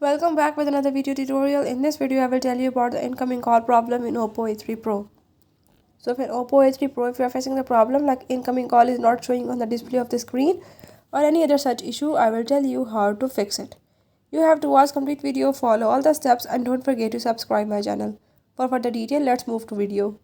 Welcome back with another video tutorial. In this video, I will tell you about the incoming call problem in Oppo A3 Pro. So if in Oppo A3 Pro, if you are facing the problem like incoming call is not showing on the display of the screen or any other such issue, I will tell you how to fix it. You have to watch complete video, follow all the steps and don't forget to subscribe my channel. For further detail, let's move to video.